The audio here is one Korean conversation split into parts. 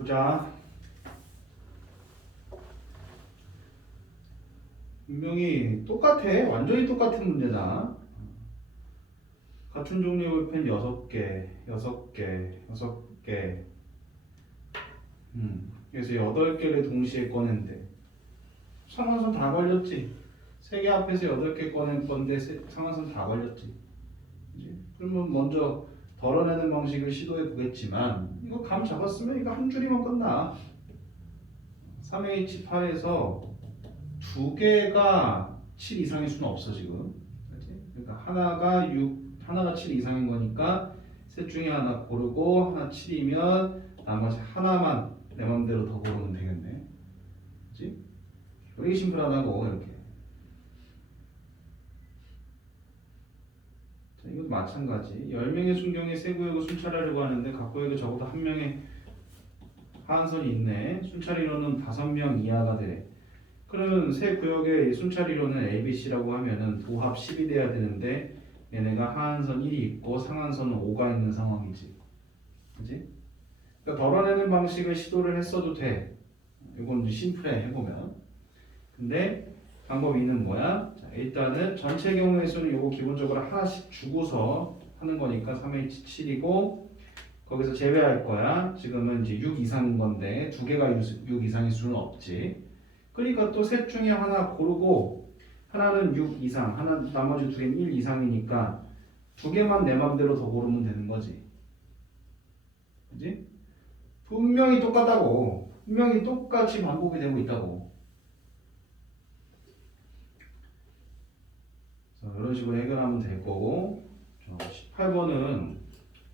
보자. 분명히 똑같아. 완전히 똑같은 문제다. 같은 종류의 볼펜 6개, 6개, 6개. 그래서 8개를 동시에 꺼낸대. 상한선 다 걸렸지. 3개 앞에서 8개 꺼낸 건데 상한선 다 걸렸지. 그치? 그러면 먼저 덜어내는 방식을 시도해 보겠지만 이거 감 잡았으면 이거 한 줄이면 끝나. 3H8에서 2개가 7 이상일 수는 없어 지금. 그치? 그러니까 하나가 6, 하나가 7 이상인 거니까 셋 중에 하나 고르고 하나 7이면 나머지 하나만 내 맘대로 더 고르면 되겠네. 그치? 되게 심플하다고 이렇게. 자, 이것도 마찬가지. 10명의 순경에 세 구역을 순찰하려고 하는데 각 구역에 적어도 한 명의 하한선이 있네. 순찰인원은 5명 이하가 돼. 그러면 세 구역의 순찰인원은 ABC라고 하면은 도합 10이 돼야 되는데 얘네가 하한선 1이 있고 상한선은 5가 있는 상황이지. 그치? 그러니까 덜어내는 방식을 시도를 했어도 돼. 이건 이제 심플해 해보면. 근데 방법 2는 뭐야? 자, 일단은 전체 경우의 수는 요거 기본적으로 하나씩 주고서 하는 거니까 3H7이고 거기서 제외할 거야. 지금은 이제 6 이상인 건데 2개가 6 이상일 수는 없지. 그러니까 또 셋 중에 하나 고르고 하나는 6 이상, 하나 나머지 2개는 1 이상이니까 2개만 내 맘대로 더 고르면 되는 거지. 그지? 분명히 똑같다고. 분명히 똑같이 반복이 되고 있다고. 자, 이런 식으로 해결하면 될 거고 18번은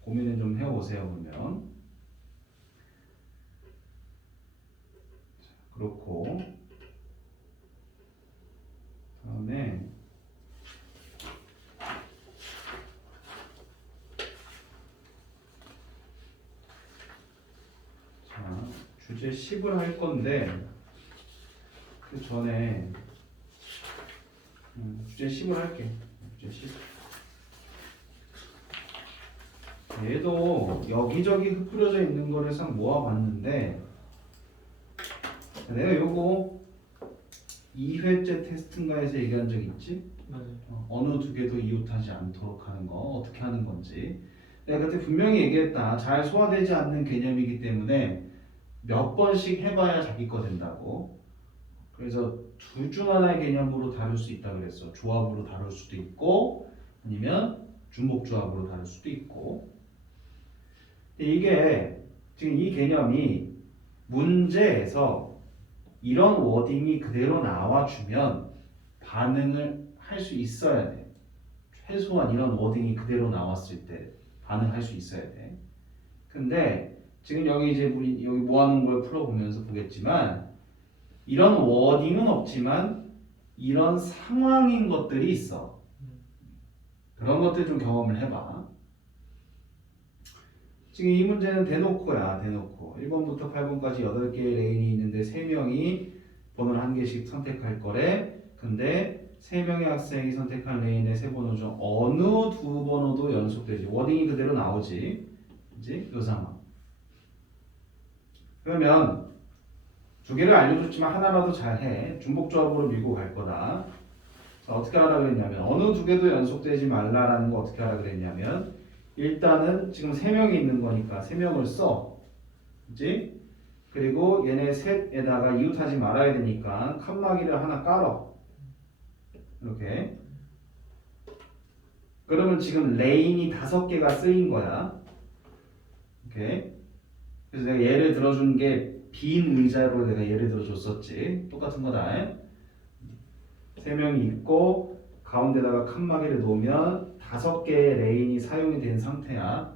고민을 좀 해보세요. 그러면 자, 그렇고 다음에 자, 주제 10을 할 건데 그 전에 주제 10을 할게. 주제 10. 얘도 여기저기 흩뿌려져 있는 거를 싹 모아봤는데 내가 요거 2회째 테스트인가에서 얘기한 적 있지? 맞아요. 어느 2개도 이웃하지 않도록 하는 거 어떻게 하는 건지 내가 그때 분명히 얘기했다. 잘 소화되지 않는 개념이기 때문에 몇 번씩 해봐야 자기 거 된다고. 그래서 둘 중 하나의 개념으로 다룰 수 있다 그랬어. 조합으로 다룰 수도 있고 아니면 중복조합으로 다룰 수도 있고. 근데 이게 지금 이 개념이 문제에서 이런 워딩이 그대로 나와주면 반응을 할 수 있어야 돼. 최소한 이런 워딩이 그대로 나왔을 때 반응할 수 있어야 돼. 근데 지금 여기 이제 우리 여기 모아놓은 걸 풀어보면서 보겠지만 이런 워딩은 없지만 이런 상황인 것들이 있어. 그런 것들 좀 경험을 해봐. 지금 이 문제는 대놓고야. 대놓고 1번부터 8번까지 8개의 레인이 있는데 3명이 번호를 한 개씩 선택할 거래. 근데 3명의 학생이 선택한 레인의 세 번호 중 어느 두 번호도 연속되지. 워딩이 그대로 나오지. 그치? 이 상황. 그러면 2개를 알려줬지만 하나라도 잘해. 중복조합으로 밀고 갈 거다. 자, 어떻게 하라 그랬냐면 어느 2개도 연속되지 말라라는 거 어떻게 하라 그랬냐면 일단은 지금 3명이 있는 거니까 3명을 써. 그치? 그리고 얘네 셋에다가 이웃하지 말아야 되니까 칸막이를 하나 깔어. 이렇게. 그러면 지금 레인이 5개가 쓰인 거야. 이렇게. 그래서 내가 예를 들어준 게 빈 의자로 내가 예를 들어줬었지. 똑같은 거다. 3명이 있고 가운데다가 칸막이를 놓으면 5개의 레인이 사용이 된 상태야.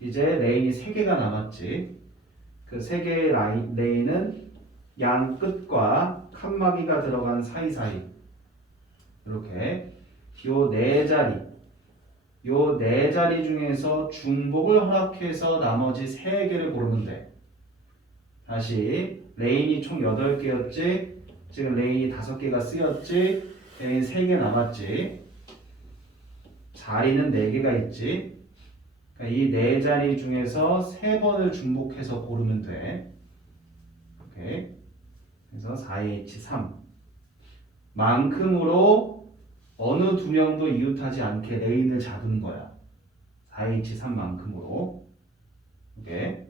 이제 레인이 3개가 남았지. 그 3개의 레인은 양 끝과 칸막이가 들어간 사이사이 이렇게 요 4자리 중에서 중복을 허락해서 나머지 3개를 고르면 돼. 다시 레인이 총 8개였지. 지금 레인이 5개가 쓰였지. 레인 3개 남았지. 자리는 4개가 있지. 이 4자리 중에서 3번을 중복해서 고르면 돼. 이렇게. 그래서 4H3 만큼으로 어느 두 명도 이웃하지 않게 레인을 잡은 거야. 4H3만큼으로. 오케이.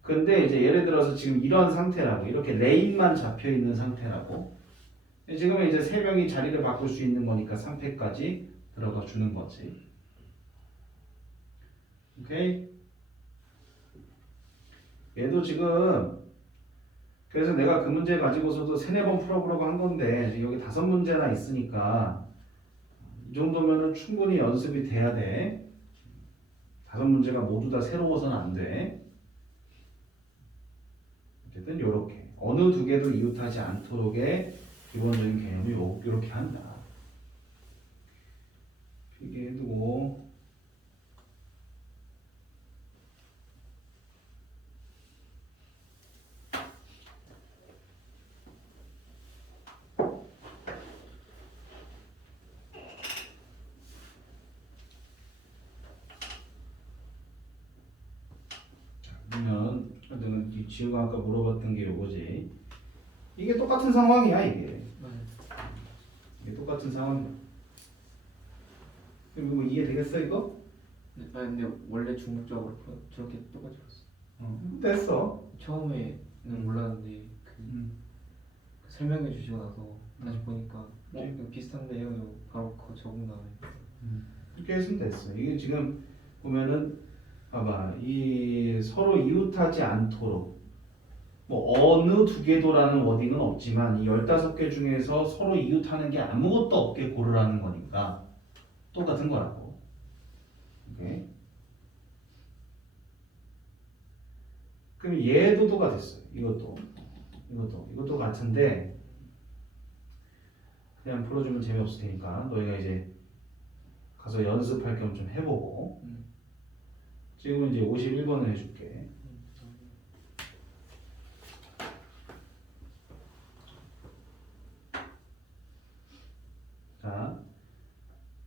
근데 이제 예를 들어서 지금 이런 상태라고, 이렇게 레인만 잡혀 있는 상태라고. 지금은 이제 세 명이 자리를 바꿀 수 있는 거니까 3패까지 들어가 주는 거지. 오케이. 얘도 지금 그래서 내가 그 문제 가지고서도 세네 번 풀어보려고 한 건데 여기 5문제나 있으니까 이 정도면은 충분히 연습이 돼야 돼. 5문제가 모두 다 새로워서는 안 돼. 어쨌든 요렇게 어느 두 개도 이웃하지 않도록의 기본적인 개념이 요렇게 한다. 필기해두고 그러면 이 지우가 아까 물어봤던 게 요거지. 이게 똑같은 상황이야 이게. 이게 똑같은 상황이야. 그럼 이거 이해되겠어 이거? 네, 아 근데 원래 중국적으로 저렇게 똑같이 봤어. 됐어. 처음에는 몰랐는데 그 설명해 주시고 나서 다시 보니까 이거 비슷한데 해가지고 바로 그거 적은 다음에 이렇게 했으면 됐어. 이게 지금 보면은 봐봐, 이 서로 이웃하지 않도록 뭐 어느 두 개도라는 워딩은 없지만 이 15개 중에서 서로 이웃하는 게 아무것도 없게 고르라는 거니까 똑같은 거라고. 오케이. 그럼 얘도 똑같았어. 이것도 같은데 그냥 풀어주면 재미없을 테니까 너희가 이제 가서 연습할 겸 좀 해보고 지금은 이제 51번을 해줄게. 자,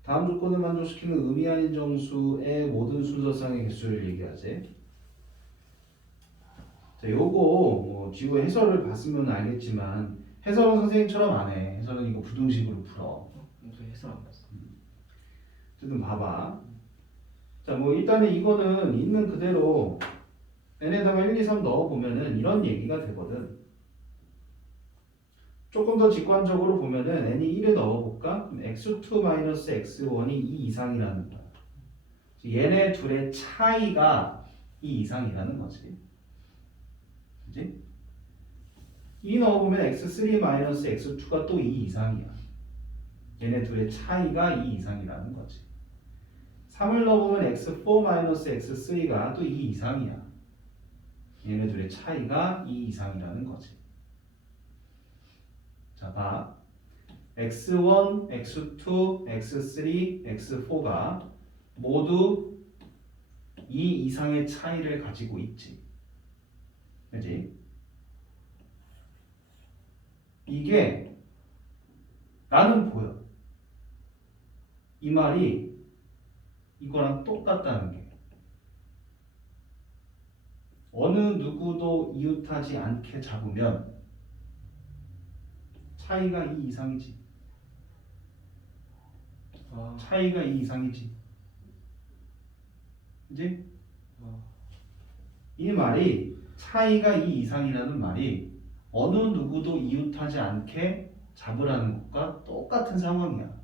다음 조건을 만족시키는 의미 아닌 정수의 모든 순서상의 개수를 얘기하지. 자, 요거 뭐 지구 해설을 봤으면 알겠지만 해설은 선생님처럼 안 해. 해설은 이거 부등식으로 풀어. 저 해설 안 봤어. 어쨌든 봐봐. 자, 뭐 일단은 이거는 있는 그대로 n에다가 1, 2, 3 넣어보면은 이런 얘기가 되거든. 조금 더 직관적으로 보면은 n이 1에 넣어볼까? 그럼 x2-x1이 2 이상이라는 거야. 얘네 둘의 차이가 2 이상이라는 거지. 그치? 2 넣어보면 x3-x2가 또 2 이상이야. 얘네 둘의 차이가 2 이상이라는 거지. 3을 넣어보면 x4-x3가 또 2 이상이야. 얘네 둘의 차이가 2 이상이라는 거지. 자, 봐. x1, x2, x3, x4가 모두 2 이상의 차이를 가지고 있지. 그지? 이게 나는 보여. 이 말이 이거랑 똑같다는 게. 어느 누구도 이웃하지 않게 잡으면 차이가 2 이상이지. 차이가 2 이상이지. 그지? 이 말이 차이가 2 이상이라는 말이 어느 누구도 이웃하지 않게 잡으라는 것과 똑같은 상황이야.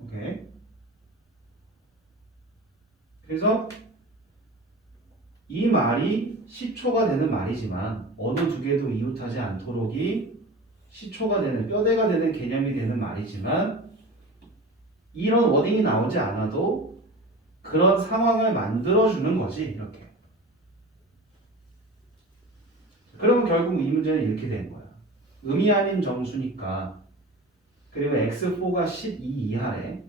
오케이? 그래서 이 말이 시초가 되는 말이지만 어느 두 개도 이웃하지 않도록이 시초가 되는 뼈대가 되는 개념이 되는 말이지만 이런 워딩이 나오지 않아도 그런 상황을 만들어주는 거지 이렇게. 그러면 결국 이 문제는 이렇게 되는 거야. 의미 아닌 정수니까 그리고 x4가 12 이하래.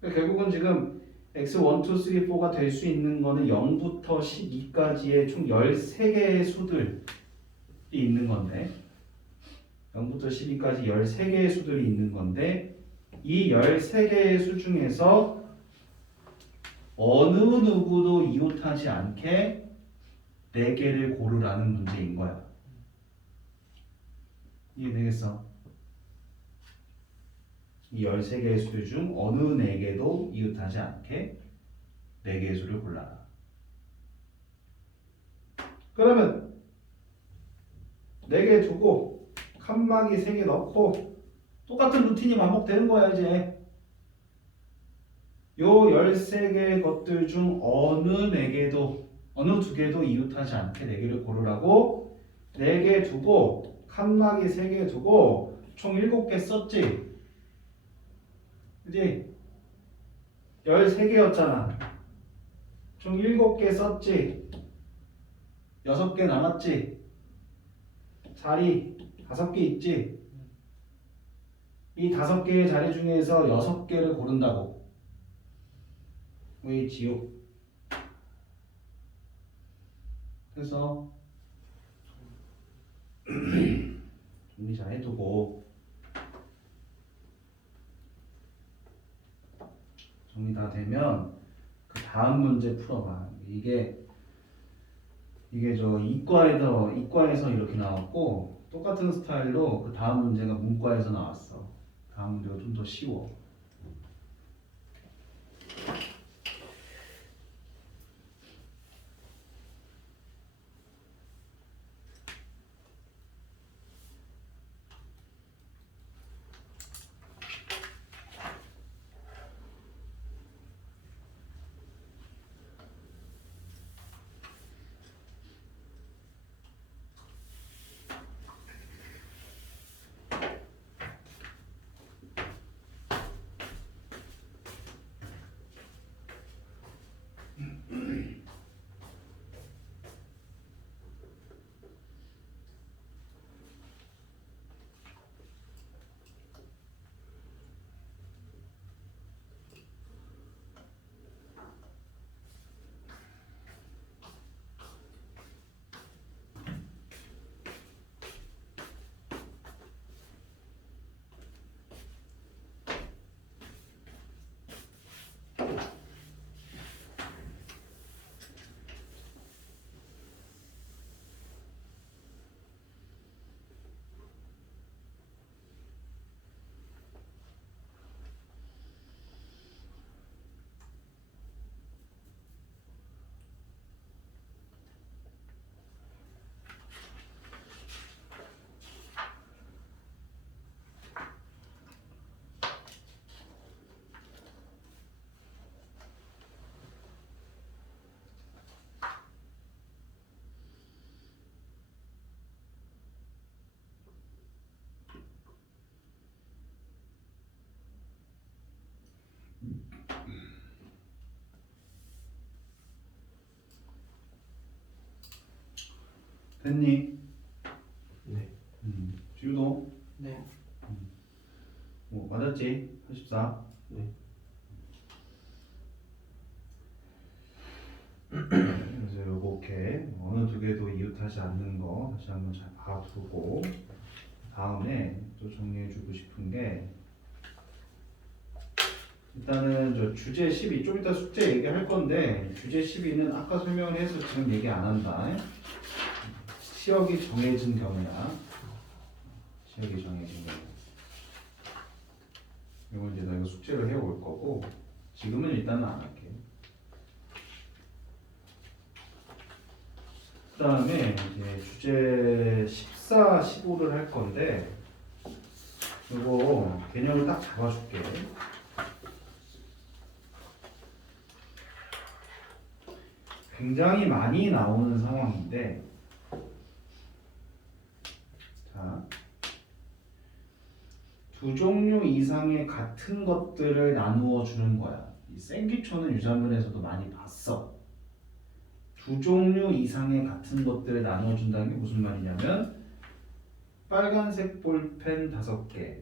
그러니까 결국은 지금 x1, 2, 3, 4가 될 수 있는 거는 0부터 12까지의 총 13개의 수들이 있는 건데 0부터 12까지 13개의 수들이 있는 건데 이 13개의 수 중에서 어느 누구도 이웃하지 않게 4개를 고르라는 문제인 거야. 이해되겠어? 이 13개의 수들 중 어느 4개도 이웃하지 않게 4개의 수를 골라라. 그러면 4개 두고 칸막이 3개 넣고 똑같은 루틴이 반복되는 거야 이제. 요 13개의 것들 중 어느 4개도 어느 2개도 이웃하지 않게 4개를 고르라고 4개 두고 칸막이 3개 두고 총 7개 썼지. 그지? 13개였잖아. 총 7개 썼지. 6개 남았지. 자리 5개 있지. 이 5개의 자리 중에서 6개를 고른다고. 왜 지옥? 그래서 정리 잘 해두고 정리 다 되면 그 다음 문제 풀어봐. 이게 저 이과에서 이렇게 나왔고 똑같은 스타일로 그 다음 문제가 문과에서 나왔어. 다음 문제가 좀 더 쉬워. 됐니? 네. 지우도? 네. 맞았지? 84. 네. 그래서 요렇게 어느 2개도 이웃하지 않는 거 다시 한번 잘 봐두고 다음에 또 정리해주고 싶은 게 일단은 저 주제 12 좀 이따 숙제 얘기할 건데 주제 12는 아까 설명을 해서 지금 얘기 안 한다. 시역이 정해진 경우야. 시역이 정해진 경우. 이거 이제 내가 숙제를 해올 거고 지금은 일단은 안 할게. 그 다음에 이제 주제 14, 15를 할 건데 이거 개념을 딱 잡아줄게. 굉장히 많이 나오는 상황인데 자, 2종류 이상의 같은 것들을 나누어 주는 거야. 이 생기초는 유산문에서도 많이 봤어. 2종류 이상의 같은 것들을 나누어 준다는 게 무슨 말이냐면 빨간색 볼펜 5개,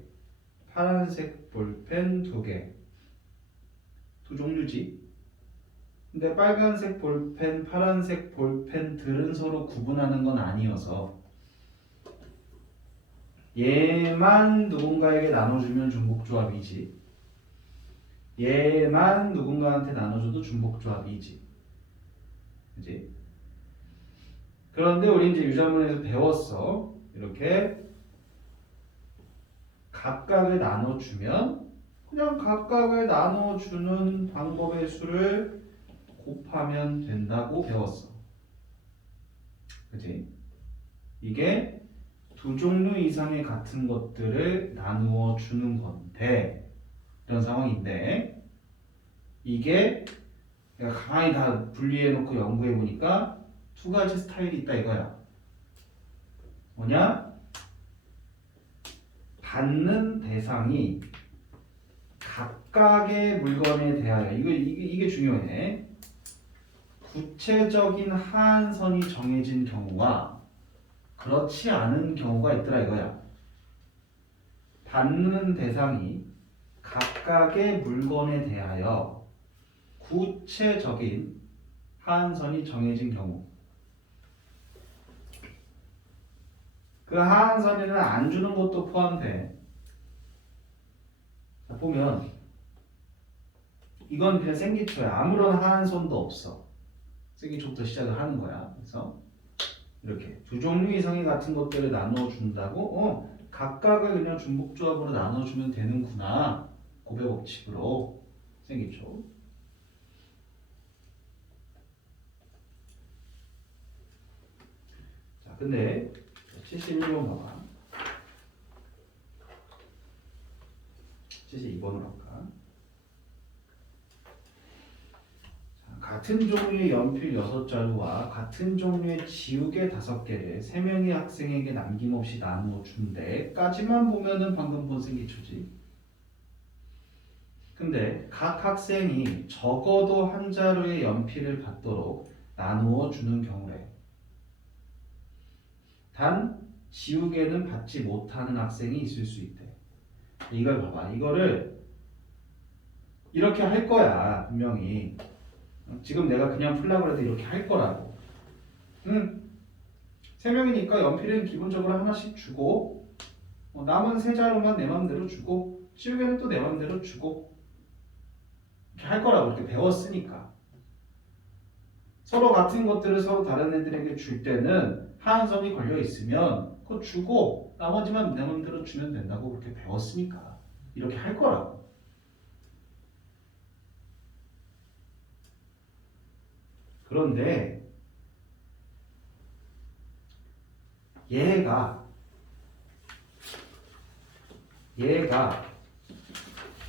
파란색 볼펜 2개. 2종류지. 근데 빨간색 볼펜, 파란색 볼펜들은 서로 구분하는 건 아니어서 얘만 누군가에게 나눠주면 중복조합이지. 얘만 누군가한테 나눠줘도 중복조합이지. 그지? 그런데 우리 이제 유전문에서 배웠어. 이렇게 각각을 나눠주면 그냥 각각을 나눠주는 방법의 수를 곱하면 된다고 배웠어. 그치? 이게 두 종류 이상의 같은 것들을 나누어 주는 건데 이런 상황인데 이게 내가 가만히 다 분리해 놓고 연구해 보니까 두 가지 스타일이 있다 이거야. 뭐냐? 받는 대상이 각각의 물건에 대하여 이게 중요해. 구체적인 하한선이 정해진 경우와 그렇지 않은 경우가 있더라 이거야. 받는 대상이 각각의 물건에 대하여 구체적인 하한선이 정해진 경우. 그 하한선에는 안 주는 것도 포함돼. 자, 보면 이건 그냥 생기초야. 아무런 하한선도 없어. 생기초부터 시작을 하는 거야. 그래서 이렇게 두 종류 이상의 같은 것들을 나누어 준다고 각각을 그냥 중복조합으로 나눠주면 되는구나. 고배 법칙으로 생기초. 자, 근데 71번 봐봐. 72번으로 할까? 자, 같은 종류의 연필 6자루와 같은 종류의 지우개 5개를 3명의 학생에게 남김없이 나누어 준대까지만 보면은 방금 본 생기초지. 근데 각 학생이 적어도 한 자루의 연필을 받도록 나누어 주는 경우래. 단 지우개는 받지 못하는 학생이 있을 수 있대. 이걸 봐봐. 이거를 이렇게 할 거야. 분명히. 지금 내가 그냥 풀라고 해도 이렇게 할 거라고. 응. 3명이니까 연필은 기본적으로 하나씩 주고 남은 3자루만 내 맘대로 주고 지우개는 또 내 맘대로 주고 이렇게 할 거라고. 이렇게 배웠으니까. 서로 같은 것들을 서로 다른 애들에게 줄 때는 하한선이 걸려 있으면 그거 주고 나머지만 내 맘대로 주면 된다고 그렇게 배웠으니까 이렇게 할 거라고. 그런데 얘가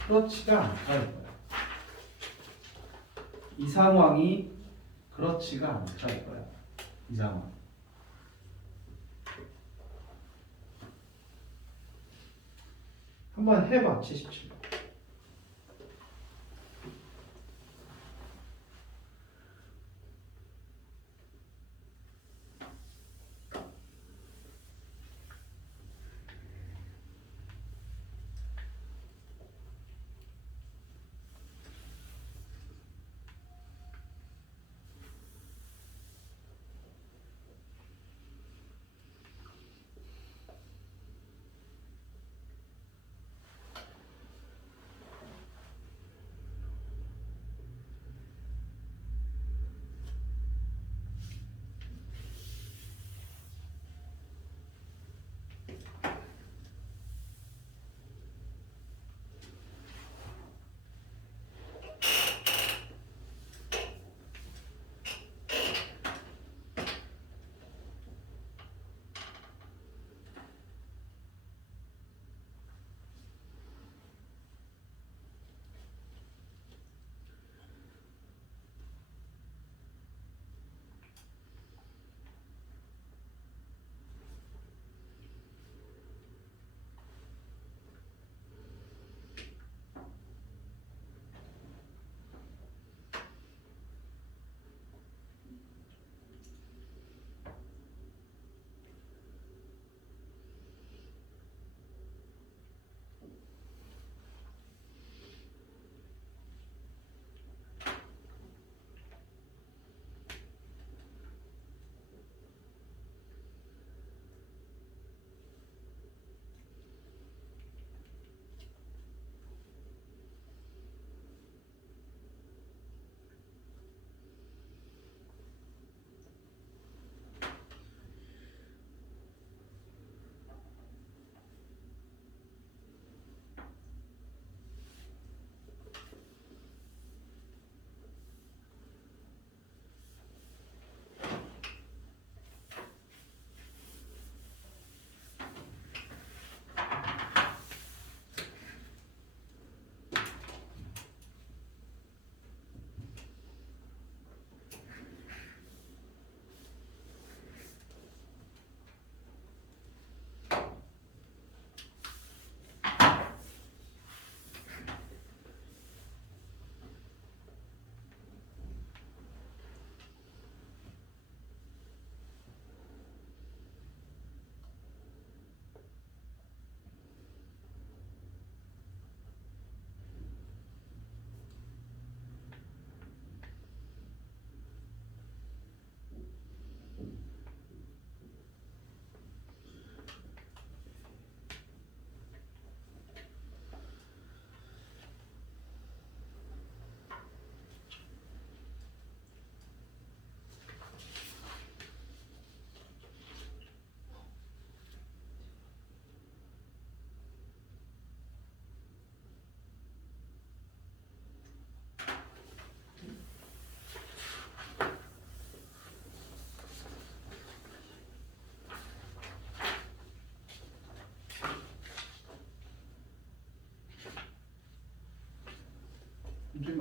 그렇지가 않다는 거야. 이 상황이 그렇지가 않다는 거야. 이 상황. 한번 해봐. 77번.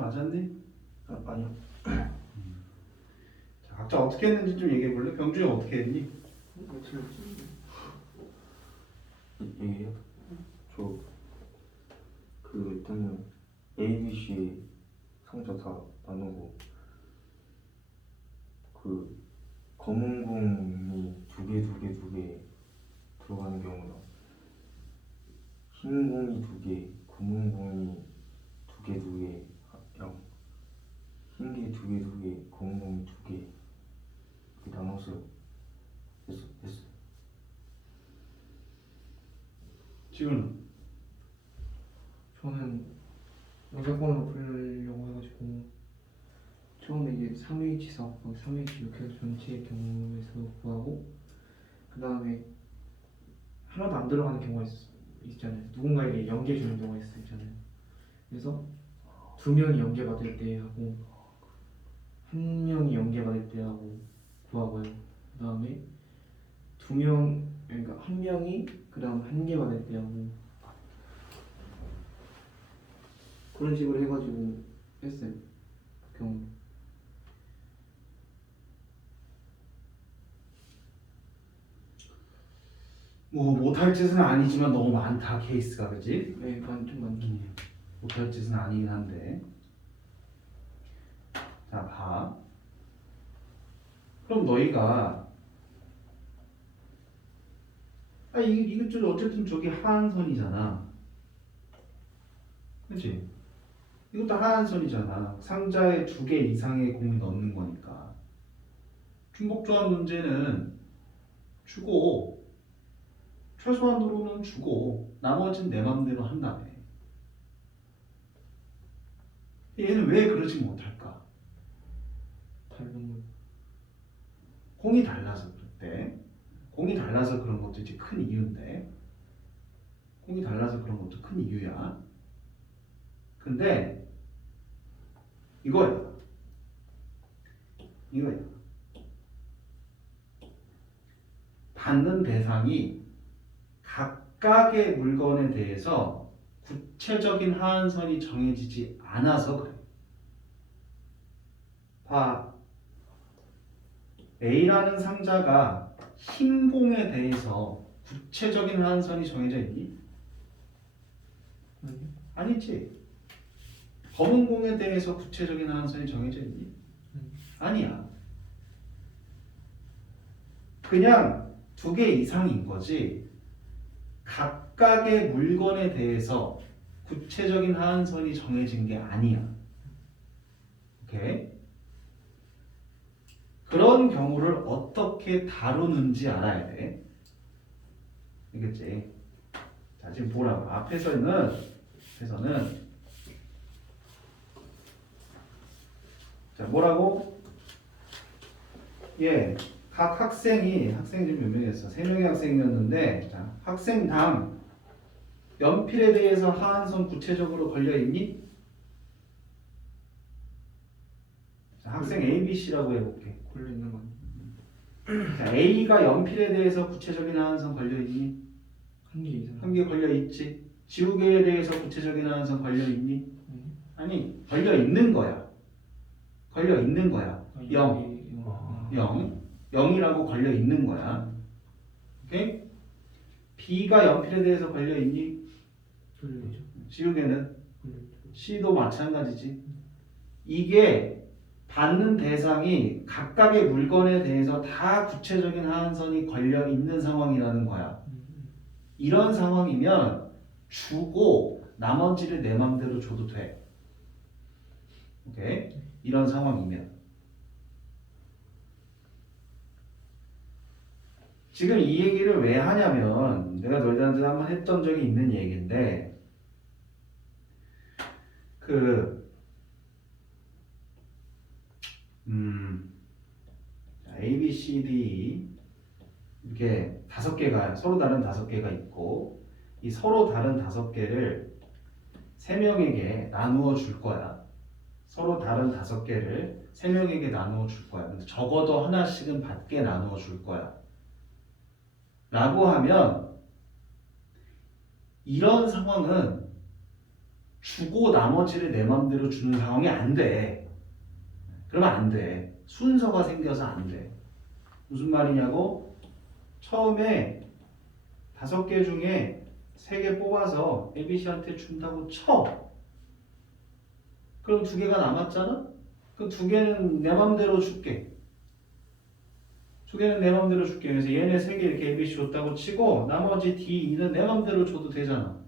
맞았니? 아니요. 자, 각자 어떻게 했는지 좀 얘기해 볼래? 병준이 어떻게 했니? 얘기해요? 저그 일단은 A, B, C 상자 다 나누고 그 검은 공이 두 개 들어가는 경우랑 흰 공이 두 개, 검은 공이 두 개, 흰 게 두 개, 검은 공이 두 개 이렇게 나눴어요. 됐어. 지훈은? 저는 영상권으로 풀려고 해가지고 처음에 이게 3H4, 3H 이렇게 해서 전체의 경우에서 구하고 그 다음에 하나도 안 들어가는 경우가 있잖아요. 누군가에게 연계 주는 경우가 있잖아요. 그래서 두 명이 연계 받을 때 하고 한 명이 연계 받을 때 하고 구하고요. 그 다음에 그러니까 한 명이 그 다음 한 개 받을 때 하고 그런 식으로 해가지고 했어요. 그 경우. 뭐 못할 짓은 아니지만 너무 많다 케이스가 그지? 네, 좀 많긴 해요. 못할 짓은 아니긴 한데 자 봐. 그럼 너희가 이것저것 어쨌든 저기 하한선이잖아 그치? 이것도 하한선이잖아 상자에 두 개 이상의 공을 넣는 거니까 중복조합 문제는 주고 최소한으로는 주고 나머지는 내 맘대로 한다며 얘는 왜 그러지 못할까? 다른 거. 공이 달라서 그랬대. 공이 달라서 그런 것도 이제 큰 이유인데 공이 달라서 그런 것도 큰 이유야. 근데 이거야. 받는 대상이 각각의 물건에 대해서 구체적인 하한선이 정해지지 않아서 그래. 봐. A라는 상자가 흰 공에 대해서 구체적인 하한선이 정해져 있니? 아니지. 검은 공에 대해서 구체적인 하한선이 정해져 있니? 아니야. 그냥 두 개 이상인 거지. 각각의 물건에 대해서 구체적인 하한선이 정해진 게 아니야. 오케이? 그런 경우를 어떻게 다루는지 알아야 돼. 알겠지? 자, 지금 보라고. 앞에서는 자, 뭐라고? 예, 각 학생이 지금 몇 명이었어? 3명의 학생이었는데 자, 학생당 연필에 대해서 하한선 구체적으로 걸려있니? 자, 학생 A, B, C라고 해볼게. 걸려 있는 건 자, A가 연필에 대해서 구체적인 하한선 걸려있니? 한 개 이상. 한 개 걸려있지. 지우개에 대해서 구체적인 하한선 걸려있니? 아니, 걸려있는 거야. 걸려있는 거야. 0. 0이라고 걸려있는 거야. 오케이? B가 연필에 대해서 걸려있니? 걸려있죠. 지우개는? C도 마찬가지지. 이게 받는 대상이 각각의 물건에 대해서 다 구체적인 하한선이 걸려 있는 상황이라는 거야. 이런 상황이면 주고 나머지를 내 맘대로 줘도 돼. 오케이? 이런 상황이면. 지금 이 얘기를 왜 하냐면 내가 너희들한테 한번 했던 적이 있는 얘기인데 A, B, C, D 이렇게 5개가 서로 다른 5개가 있고 이 서로 다른 5개를 3명에게 나누어 줄 거야. 서로 다른 5개를 3명에게 나누어 줄 거야. 근데 적어도 하나씩은 받게 나누어 줄 거야. 라고 하면 이런 상황은 주고 나머지를 내 맘대로 주는 상황이 안 돼. 그러면 안 돼. 순서가 생겨서 안 돼. 무슨 말이냐고? 처음에 5개 중에 3개 뽑아서 ABC한테 준다고 쳐. 그럼 2개가 남았잖아? 그럼 2개는 내 맘대로 줄게. 2개는 내 맘대로 줄게. 그래서 얘네 3개 이렇게 ABC 줬다고 치고 나머지 D2는 내 맘대로 줘도 되잖아.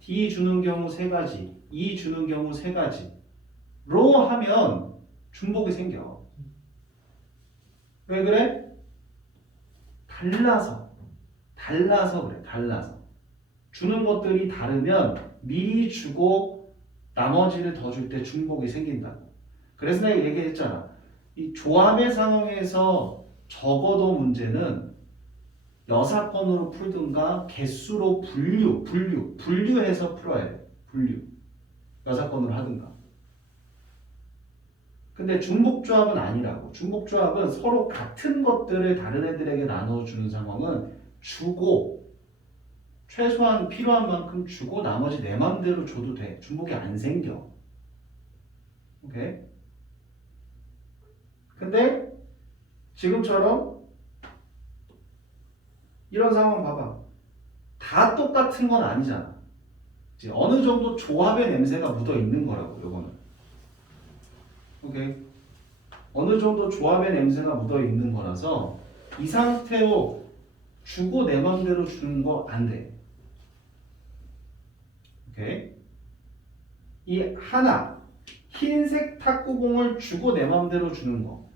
D 주는 경우 3가지, E 주는 경우 3가지로 하면 중복이 생겨. 왜 그래? 달라서 그래. 달라서 주는 것들이 다르면 미리 주고 나머지를 더 줄 때 중복이 생긴다고. 그래서 내가 얘기했잖아. 이 조합의 상황에서 적어도 문제는 여사건으로 풀든가 개수로 분류해서 풀어야 돼. 분류. 여사건으로 하든가. 근데 중복조합은 아니라고. 중복조합은 서로 같은 것들을 다른 애들에게 나눠주는 상황은 주고 최소한 필요한 만큼 주고 나머지 내 맘대로 줘도 돼. 중복이 안 생겨. 오케이? 근데 지금처럼 이런 상황 봐봐. 다 똑같은 건 아니잖아. 이제 어느 정도 조합의 냄새가 묻어 있는 거라고, 요거는. 오케이? 어느 정도 조합의 냄새가 묻어 있는 거라서 이 상태로 주고 내 맘대로 주는 거 안 돼. 오케이? 이 하나, 흰색 탁구공을 주고 내 맘대로 주는 거,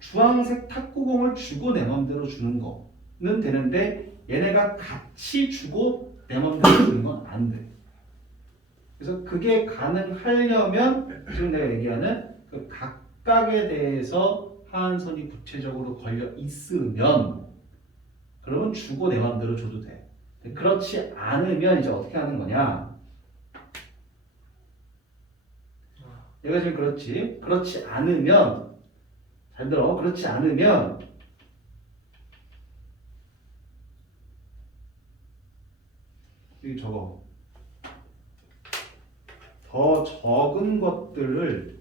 주황색 탁구공을 주고 내 맘대로 주는 거는 되는데 얘네가 같이 주고 내 맘대로 주는 건 안 돼. 그래서 그게 가능하려면 지금 내가 얘기하는 그 각각에 대해서 하한선이 구체적으로 걸려 있으면 그러면 주고 내 맘대로 줘도 돼. 그렇지 않으면 이제 어떻게 하는 거냐? 얘가 지금 그렇지. 그렇지 않으면 잘 들어. 그렇지 않으면 여기 적어. 더 적은 것들을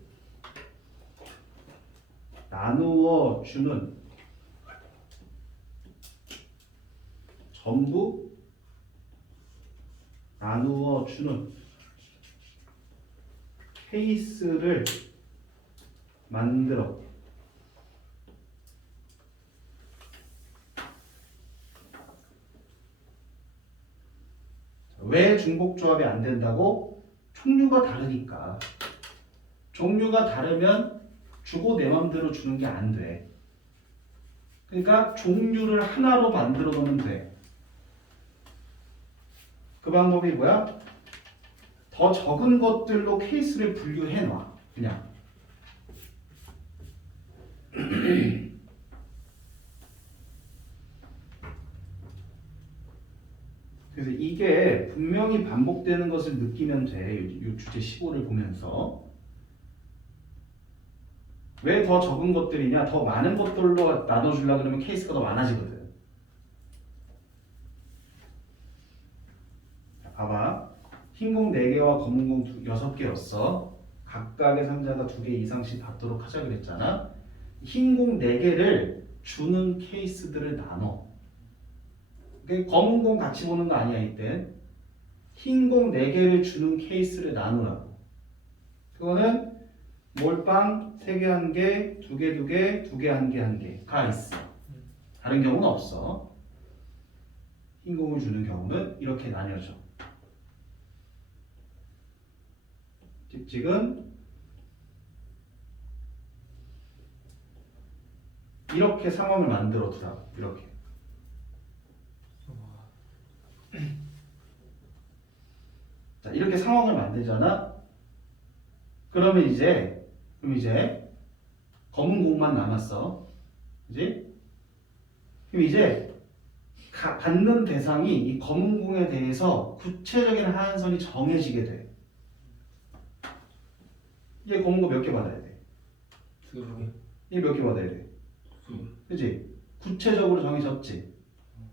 나누어 주는 전부 나누어 주는 케이스를 만들어. 왜 중복조합이 안 된다고? 종류가 다르니까. 종류가 다르면 주고 내 맘대로 주는 게 안 돼. 그러니까 종류를 하나로 만들어 놓으면 돼. 그 방법이 뭐야? 더 적은 것들로 케이스를 분류해 놔. 그냥. 그래서 이게 분명히 반복되는 것을 느끼면 돼. 이 주제 15를 보면서. 왜 더 적은 것들이냐? 더 많은 것들로 나눠주려고 그러면 케이스가 더 많아지거든. 자, 봐봐. 흰 공 4개와 검은 공 6개였어. 각각의 상자가 2개 이상씩 받도록 하자 그랬잖아. 흰 공 4개를 주는 케이스들을 나눠. 검은 공 같이 보는 거 아니야 이때. 흰 공 4개를 주는 케이스를 나누라고. 그거는 몰빵 3개 1개, 2개 2개, 2개 1개 1개가 있어. 다른 경우는 없어. 흰 공을 주는 경우는 이렇게 나뉘어져. 지금 이렇게 상황을 만들어 두라고. 이렇게. 자, 이렇게 상황을 만들잖아. 그럼 이제 검은 공만 남았어. 그지? 그럼 이제 받는 대상이 이 검은 공에 대해서 구체적인 하한선이 정해지게 돼. 이제 검은 거 몇 개 받아야 돼? 2개. 이게 몇 개 받아야 돼? 그지? 구체적으로 정해졌지.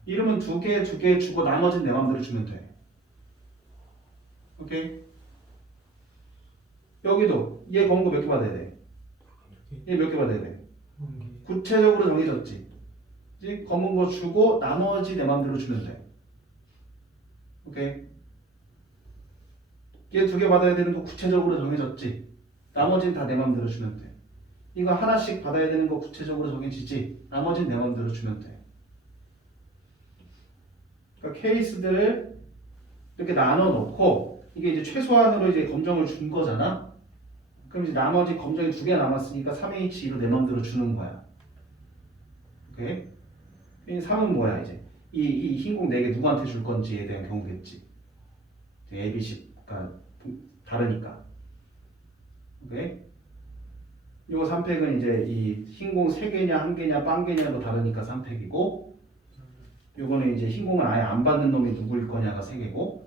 이러면 2개 주고 나머지는 내 맘대로 주면 돼. 오케이? 여기도 얘 검은 거 몇 개 받아야 돼? 얘 몇 개 받아야 돼? 구체적으로 정해졌지. 그치? 검은 거 주고 나머지 내 맘대로 주면 돼. 오케이? 얘 두 개 받아야 되는 거 구체적으로 정해졌지. 나머지는 다 내 맘대로 주면 돼. 이거 하나씩 받아야 되는 거 구체적으로 정해지지. 나머지는 내 맘대로 주면 돼. 그러니까 케이스들을 이렇게 나눠 놓고 이게 이제 최소한으로 이제 검정을 준 거잖아. 그럼 이제 나머지 검정이 두 개 남았으니까 3H2로 내 맘대로 주는 거야. 오케이? 이 3은 뭐야 이제? 이 흰공 4개 누구한테 줄 건지에 대한 경우겠지. A, B, C가 다르니까. 오케이? 요거 3팩은 이제 이 흰공 3개냐 1개냐 빵개냐도 다르니까 3팩이고, 요거는 이제 흰공을 아예 안 받는 놈이 누구일 거냐가 3개고,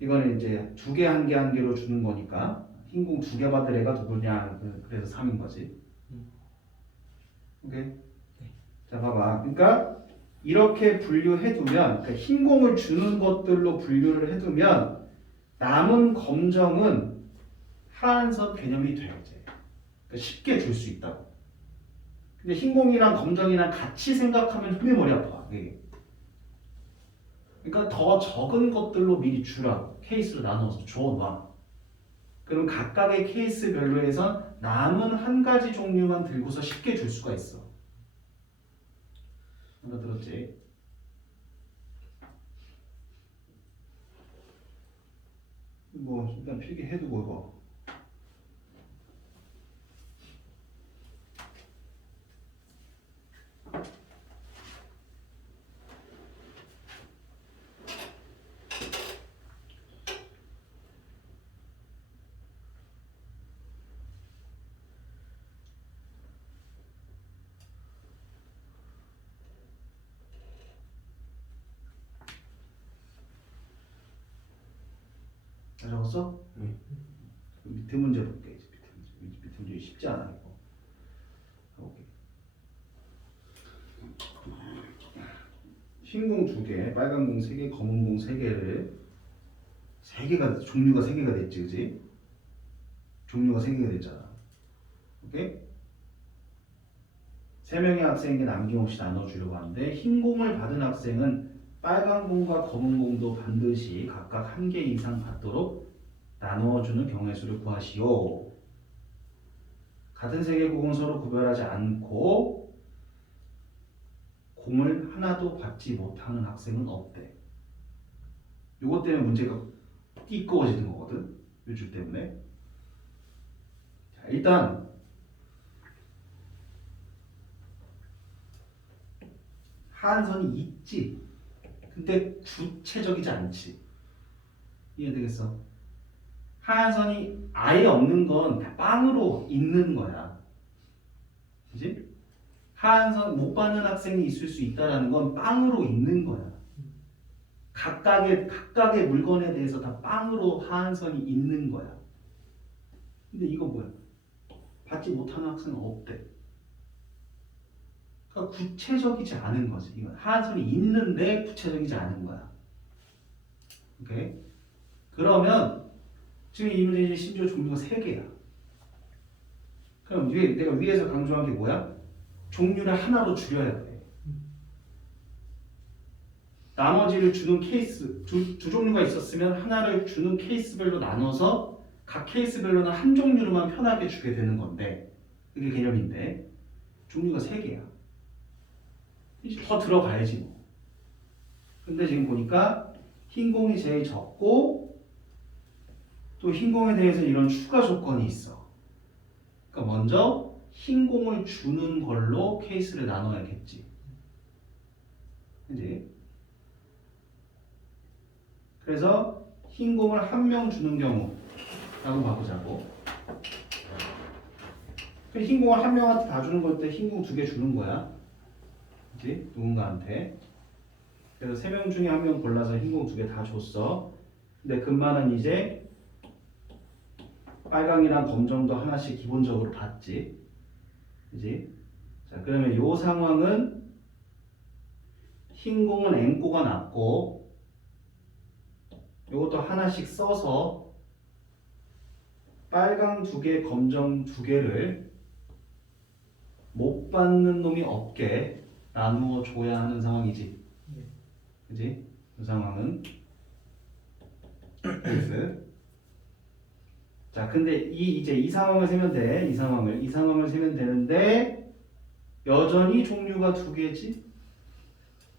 이거는 이제 2개 1개 1개로 주는 거니까 흰공 2개 받을 애가 누구냐, 그래서 3인 거지. 오케이? 자 봐봐. 그러니까 이렇게 분류해두면, 그러니까 흰공을 주는 것들로 분류를 해두면 남은 검정은 하한선 개념이 돼요. 이제. 그러니까 쉽게 줄 수 있다고. 근데 흰공이랑 검정이랑 같이 생각하면 흠이 머리 아파. 이게. 그러니까 더 적은 것들로 미리 주라고. 케이스로 나눠서 줘놔. 그럼 각각의 케이스별로에선 남은 한 가지 종류만 들고서 쉽게 줄 수가 있어. 알아들었지? 뭐 일단 필기해두고 이거. 다 적었어? 네. 밑에 문제 볼게. 밑에 문제 쉽지 않아 이거. 오케이. 흰공 2개, 빨간 공 3개, 검은 공 3개를 3개가 종류가 3개가 됐지, 그지? 종류가 3개가 됐잖아. 오케이? 3명의 학생에게 남김없이 나눠주려고 하는데 흰 공을 받은 학생은 빨간 공과 검은 공도 반드시 각각 1개 이상 받도록 나누어주는 경우의 수를 구하시오. 같은 색의 공은 서로 구별하지 않고 공을 하나도 받지 못하는 학생은 없대. 요것 때문에 문제가 띠꺼워지는 거거든. 요 줄 때문에. 자, 일단 하한선이 있지. 근데 구체적이지 않지. 이해되겠어? 하한선이 아예 없는 건 다 빵으로 있는 거야. 그지? 하한선 못 받는 학생이 있을 수 있다는 건 빵으로 있는 거야. 각각의 물건에 대해서 다 빵으로 하한선이 있는 거야. 근데 이거 뭐야? 받지 못하는 학생은 없대. 그러니까 구체적이지 않은 거지. 이건 하한선이 있는데 구체적이지 않은 거야. 오케이? 그러면 지금 이 문제 심지어 종류가 3개야. 그럼 내가 위에서 강조한 게 뭐야? 종류를 하나로 줄여야 돼. 나머지를 주는 케이스, 두 종류가 있었으면 하나를 주는 케이스별로 나눠서 각 케이스별로는 한 종류로만 편하게 주게 되는 건데, 그게 개념인데 종류가 3개야. 이제 더 들어가야지 뭐. 근데 지금 보니까 흰공이 제일 적고 또 흰공에 대해서 이런 추가 조건이 있어. 그러니까 먼저 흰공을 주는 걸로 케이스를 나눠야겠지. 그지? 그래서 흰공을 1명 주는 경우라고 봐보자고. 흰공을 1명한테 다 주는 걸 때 흰공 2개 주는 거야. 그치? 누군가한테. 그래서 3명 중에 1명 골라서 흰공 2개 다 줬어. 근데 금마는 이제 빨강이랑 검정도 하나씩 기본적으로 받지. 그치? 자, 그러면 이 상황은 흰공은 N코가 났고, 이것도 하나씩 써서 빨강 2개, 검정 2개를 못 받는 놈이 없게 나누어 줘야 하는 상황이지. 그지? 그 상황은 X. 자, 근데 이제 이 상황을 세면 돼. 이 상황을 세면 되는데 여전히 종류가 2개지.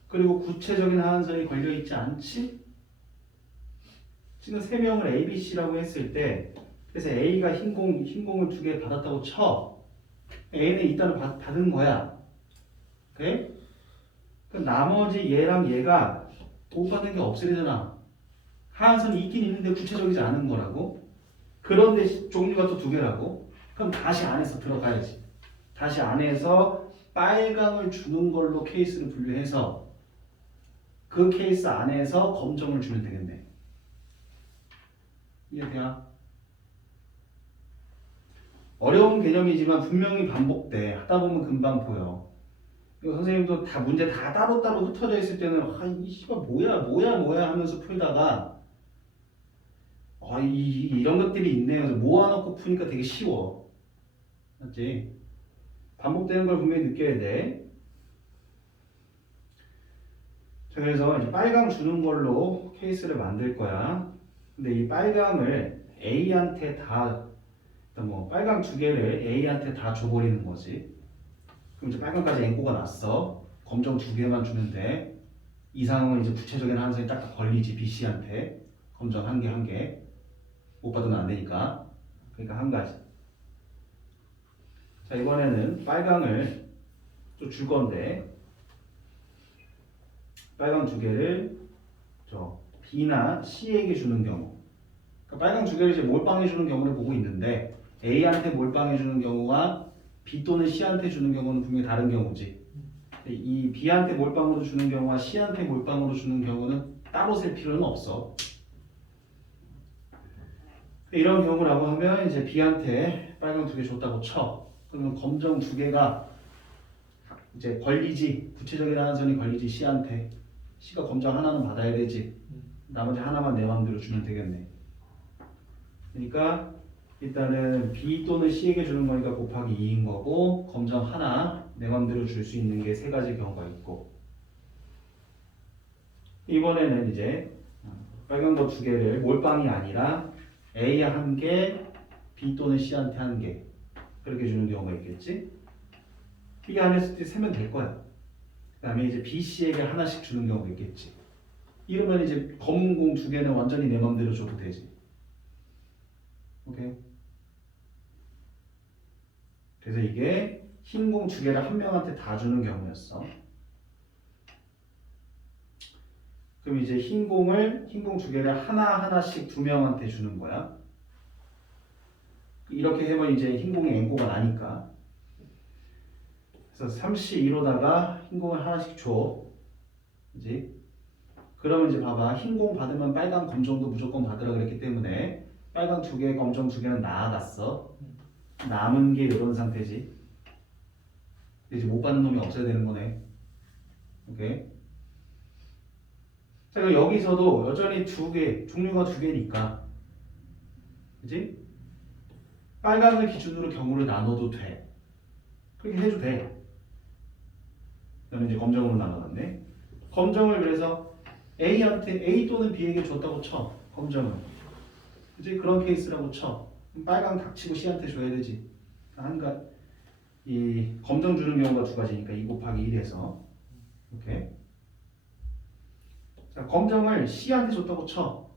그리고 구체적인 하한선이 걸려 있지 않지. 지금 3명을 A, B, C라고 했을 때 그래서 A가 흰공을 2개 받았다고 쳐. A는 일단은 받은 거야. 오케이? 그럼 나머지 얘랑 얘가 못 받는 게 없으려잖아. 하한선이 있긴 있는데 구체적이지 않은 거라고. 그런데 종류가 또 2개라고. 그럼 다시 안에서 들어가야지. 다시 안에서 빨강을 주는 걸로 케이스를 분류해서 그 케이스 안에서 검정을 주면 되겠네. 이해돼요? 어려운 개념이지만 분명히 반복돼. 하다 보면 금방 보여. 선생님도 다 문제 다 따로따로 흩어져 있을 때는 이 씨발 뭐야 하면서 풀다가 이런 것들이 있네. 그래서 모아놓고 푸니까 되게 쉬워. 맞지? 반복되는 걸 분명히 느껴야 돼. 자, 그래서 이제 빨강 주는 걸로 케이스를 만들 거야. 근데 이 빨강을 A한테 빨강 2개를 A한테 다 줘버리는 거지. 그럼 이제 빨강까지 N코가 났어. 검정 2개만 주면 돼. 이 상황은 이제 구체적인 하한선이 딱 걸리지. BC한테 검정 1개 못 받으면 안 되니까. 그러니까 한 가지. 자, 이번에는 빨강을 또 줄 건데 빨강 2개를 B나 C에게 주는 경우. 그러니까 빨강 2개를 이제 몰빵해 주는 경우를 보고 있는데 A한테 몰빵해 주는 경우와 B 또는 C한테 주는 경우는 분명히 다른 경우지. 이 B한테 몰빵으로 주는 경우와 C한테 몰빵으로 주는 경우는 따로 셀 필요는 없어. 이런 경우라고 하면 이제 B한테 빨강 2개 줬다고 쳐. 그러면 검정 2개가 이제 걸리지. 구체적인 하한선이 걸리지. C한테. C가 검정 하나는 받아야 되지. 나머지 하나만 내 맘대로 주면 되겠네. 그러니까 일단은 B 또는 C에게 주는 거니까 곱하기 2인 거고 검정 하나 내 맘대로 줄 수 있는 게 3가지 경우가 있고 이번에는 이제 빨간 거 2개를 몰빵이 아니라 A 1개, B 또는 C한테 1개 그렇게 주는 경우가 있겠지. 이게 안에서 세면 될 거야. 그 다음에 이제 B, C에게 하나씩 주는 경우가 있겠지. 이러면 이제 검은 공 2개는 완전히 내 맘대로 줘도 되지. 오케이. 그래서 이게 흰 공 2개를 한 명한테 다 주는 경우였어. 그럼 이제 흰 공 2개를 하나씩 2명한테 주는 거야. 이렇게 하면 이제 흰 공이 N코가 나니까. 그래서 3C2로다가 흰 공을 하나씩 줘. 그지? 그러면 이제 봐봐. 흰 공 받으면 빨강 검정도 무조건 받으라 그랬기 때문에 빨강 2개, 검정 2개는 나아갔어. 남은 게 이런 상태지. 이제 못 받는 놈이 없어야 되는 거네. 오케이. 자, 그럼 여기서도 여전히 2개, 종류가 2개니까. 그지? 빨강을 기준으로 경우를 나눠도 돼. 그렇게 해도 돼. 저는 이제 검정으로 나눠놨네. 검정을 그래서 A한테 A 또는 B에게 줬다고 쳐. 검정은. 그지? 그런 케이스라고 쳐. 빨강 닥치고 C한테 줘야 되지. 이 검정 주는 경우가 2가지니까 2 곱하기 1에서 이렇게. 자, 검정을 C한테 줬다고 쳐.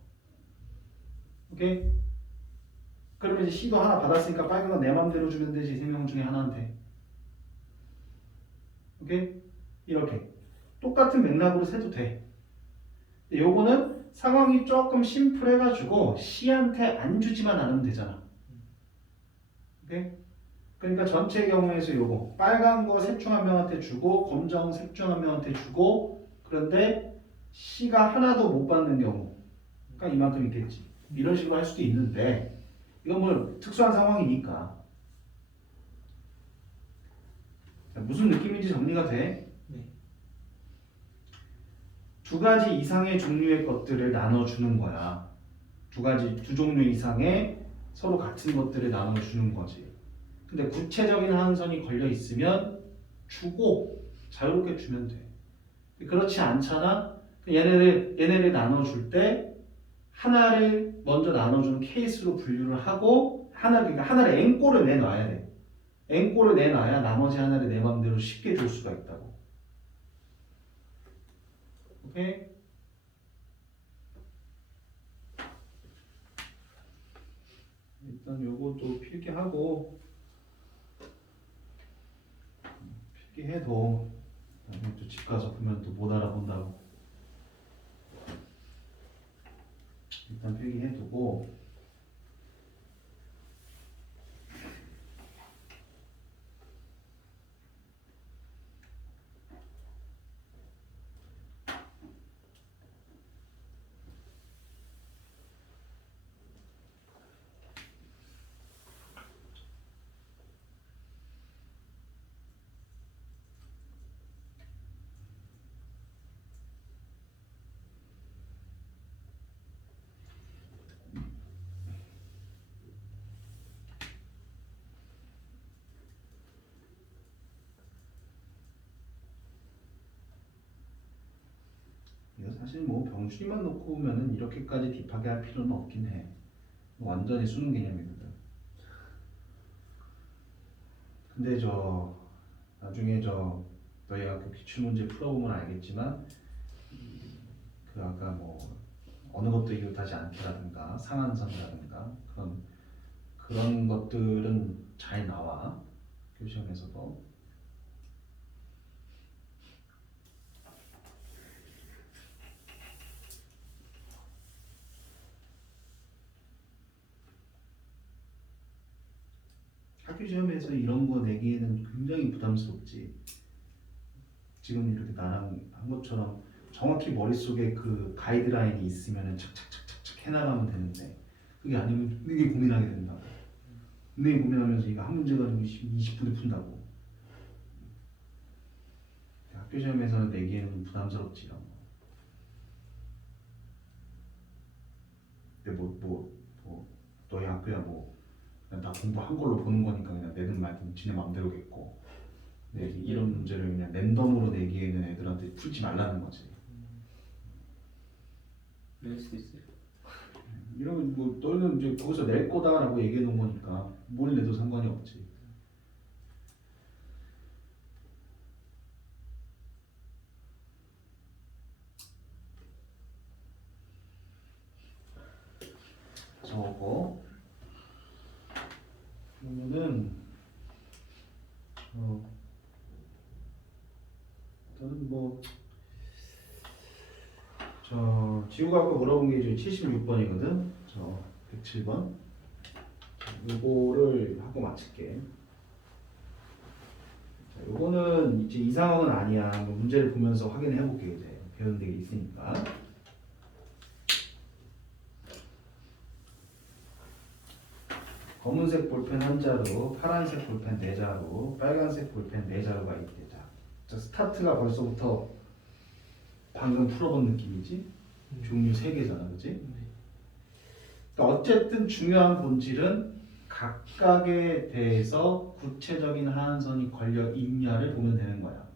오케이? 그러면 이제 C도 하나 받았으니까 빨강은 내 맘대로 주면 되지. 3명 중에 하나한테. 오케이? 이렇게. 똑같은 맥락으로 세도 돼. 요거는 상황이 조금 심플해가지고 C한테 안 주지만 않으면 되잖아. 오케이? 그러니까 전체 경우에서 요거 빨간 거 셋 중 한 명한테 주고 검정 셋 중 한 명한테 주고 그런데 C가 하나도 못 받는 경우가 이만큼 있겠지. 이런 식으로 할 수도 있는데 이건 뭐 특수한 상황이니까. 자, 무슨 느낌인지 정리가 돼? 네. 2가지 이상의 종류의 것들을 나눠주는 거야. 2 종류 이상의 서로 같은 것들을 나눠주는 거지. 근데 구체적인 하한선이 걸려 있으면 주고 자유롭게 주면 돼. 그렇지 않잖아. 얘네를 나눠줄 때 하나를 먼저 나눠주는 케이스로 분류를 하고 그러니까 하나를 n꼴을 내놔야 돼. n꼴을 내놔야 나머지 하나를 내 맘대로 쉽게 줄 수가 있다고. 오케이? 일단 요것도 필기하고 필기해도 나중에 또 집 가서 보면 또 못 알아본다고. 일단 필기해두고 이거 사실 뭐 병준이만 놓고 보면은 이렇게까지 딥하게 할 필요는 없긴 해. 완전히 수능 개념이거든. 근데 나중에 너희 학교 기출문제 풀어보면 알겠지만 그 아까 뭐 어느 것도 이웃하지 않게라든가 상한선이라든가 그런 것들은 잘 나와 교시험에서도. 학교 시험에서 이런 거 내기에는 굉장히 부담스럽지. 지금 이렇게 나랑 한 것처럼 정확히 머릿속에 그 가이드라인이 있으면 착착착착착 해나가면 되는데 그게 아니면 되게 고민하게 된다고. 되게 고민하면서 이거 한 문제 가지고 20분을 푼다고. 학교 시험에서는 내기에는 부담스럽지 이런 거. 근데 너희 학교야 뭐 그냥 다 공부한 걸로 보는 거니까 그냥 내든 말든 지네 맘대로겠고. 네, 이런 문제를 그냥 랜덤으로 내기에는 애들한테 풀지 말라는 거지. 낼 수 있어요. 이러면 뭐 너는 이제 거기서 낼 거다라고 얘기해 놓은 거니까 뭘 내도 상관이 없지. 저거 그러면은 저는 지우가 아까 물어본 게 이제 76번이거든. 107번. 요거를 하고 마칠게. 자, 요거는 이제 이 상황은 아니야. 뭐 문제를 보면서 확인해 볼게 이제 배우는 게 있으니까. 검은색 볼펜 한 자루, 파란색 볼펜 네 자루, 빨간색 볼펜 네 자루가 있대. 자, 스타트가 벌써부터 방금 풀어본 느낌이지? 종류 3개잖아, 그지? 그러니까 어쨌든 중요한 본질은 각각에 대해서 구체적인 하한선이 걸려 있냐를 보면 되는 거야.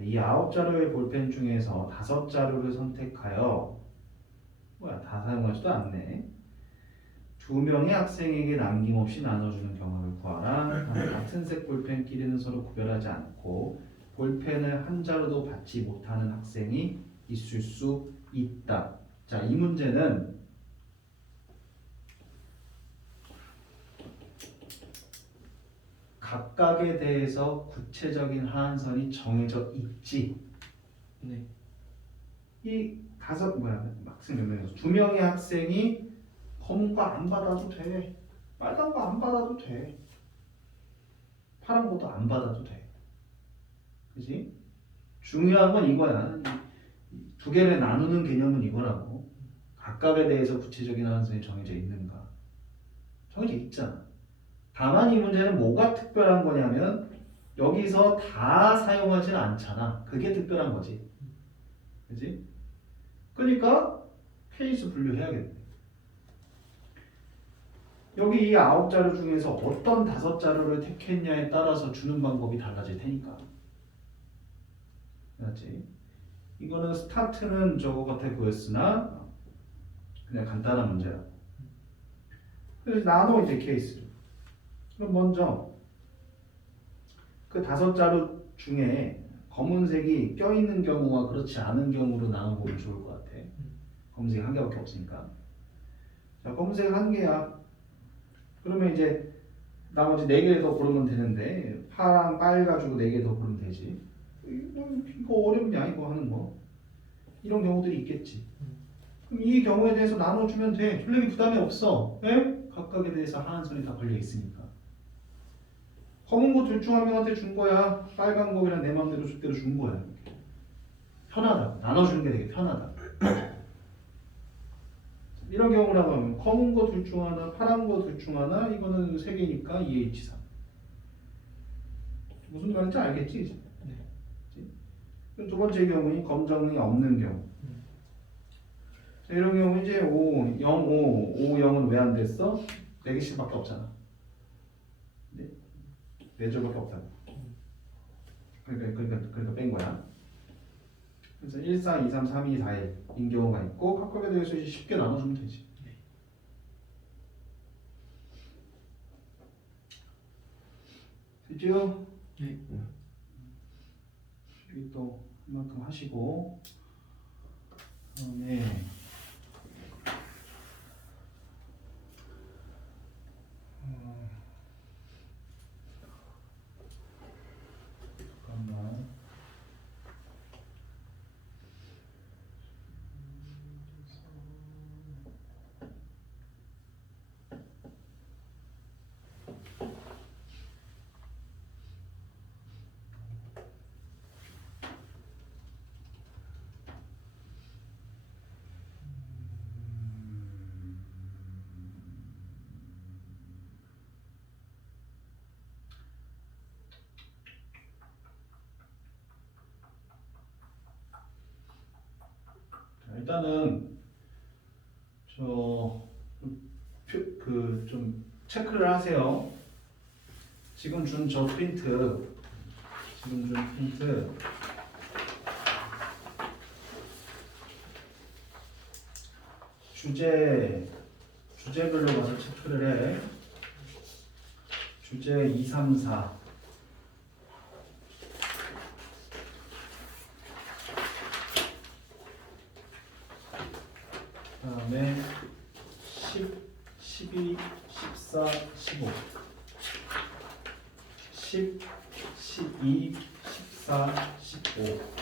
이 9자루의 볼펜 중에서 5자루를 선택하여 다 사용하지도 않네. 2명의 학생에게 남김없이 나눠주는 경험을 구하라. 같은 색 볼펜끼리는 서로 구별하지 않고 볼펜을 한 자루도 받지 못하는 학생이 있을 수 있다. 자, 이 문제는 각각에 대해서 구체적인 하한선이 정해져 있지. 네. 이 학생 몇 명이서 2명의 학생이 검은 거 안 받아도 돼. 빨간 거 안 받아도 돼. 파란 것도 안 받아도 돼. 그지? 중요한 건 이거야. 2개를 나누는 개념은 이거라고. 각각에 대해서 구체적인 하한선이 정해져 있는가. 정해져 있잖아. 다만 이 문제는 뭐가 특별한 거냐면 여기서 다 사용하지는 않잖아. 그게 특별한 거지. 그지? 그러니까 케이스 분류해야겠네. 여기 이 9자료 중에서 어떤 5자료를 택했냐에 따라서 주는 방법이 달라질 테니까. 맞지? 이거는 스타트는 저거 같아 보였으나 그냥 간단한 문제야. 그래서 나눠 이제 케이스를. 그럼 먼저 그 5자료 중에 검은색이 껴있는 경우와 그렇지 않은 경우로 나눠보면 좋을 것 같아. 검은색이 한 개밖에 없으니까. 자, 검은색 한 개야. 그러면 이제 나머지 4개 더 고르면 되는데 파랑 빨 가지고 4개 더 고르면 되지. 이거 어렵냐 이거 하는 거. 이런 경우들이 있겠지. 그럼 이 경우에 대해서 나눠주면 돼. 솔직히 부담이 없어. 왜? 각각에 대해서 하한선이 다 걸려 있으니까. 검은 거 둘 중 한 명한테 준 거야. 빨간 거 그냥 내 마음대로 줄 대로 준 거야. 편하다. 나눠주는 게 되게 편하다. 이런 경우라면 검은 거 둘 중 하나, 파란 거 둘 중 하나, 이거는 3개니까 2H3. 무슨 말인지 알겠지? 이제? 네. 두 번째 경우는 검정이 없는 경우. 자, 이런 경우 이제 5, 0, 5, 5, 0은 왜 안 됐어? 4개씩밖에 없잖아. 네? 4줄밖에 없다고. 그러니까 뺀 거야. 그래서 1, 4, 2, 3, 3, 2, 4, 1인 경우가 있고 각각에 대해서 이제 쉽게 나눠주면 되지. 됐죠? 네. 여기 또 이만큼 하시고 그다음에 잠깐만. 자, 일단은 좀 체크를 하세요. 지금 준 저 프린트, 주제별로 가서 체크를 해. 주제 2, 3, 4. 그다음에 10, 12, 14, 15. 10, 12, 14, 15.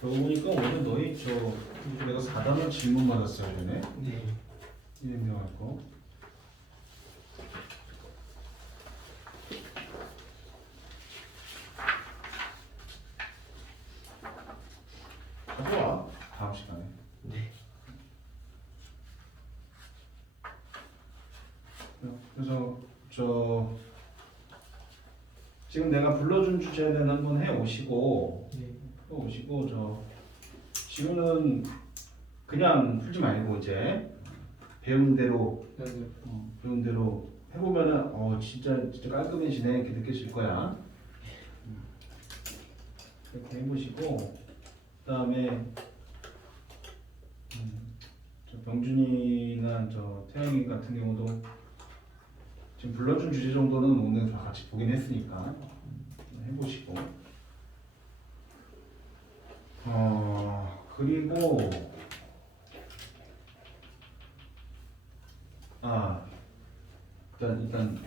그러고 보니까 오늘 너희 내가 4단원 질문 받았어야 되네. 네. 이명할 거. 가져와 다음 시간에. 네. 그래서 지금 내가 불러준 주제는 한번 해 오시고. 네. 오시고 지우는 그냥 풀지 말고 이제 배운 대로 해보면은 진짜 깔끔해지네 이렇게 느끼실 거야. 이렇게 해보시고 그다음에 저 병준이나 저 태영이 같은 경우도 지금 불러준 주제 정도는 오늘 다 같이 보긴 했으니까 해보시고. 그리고 일단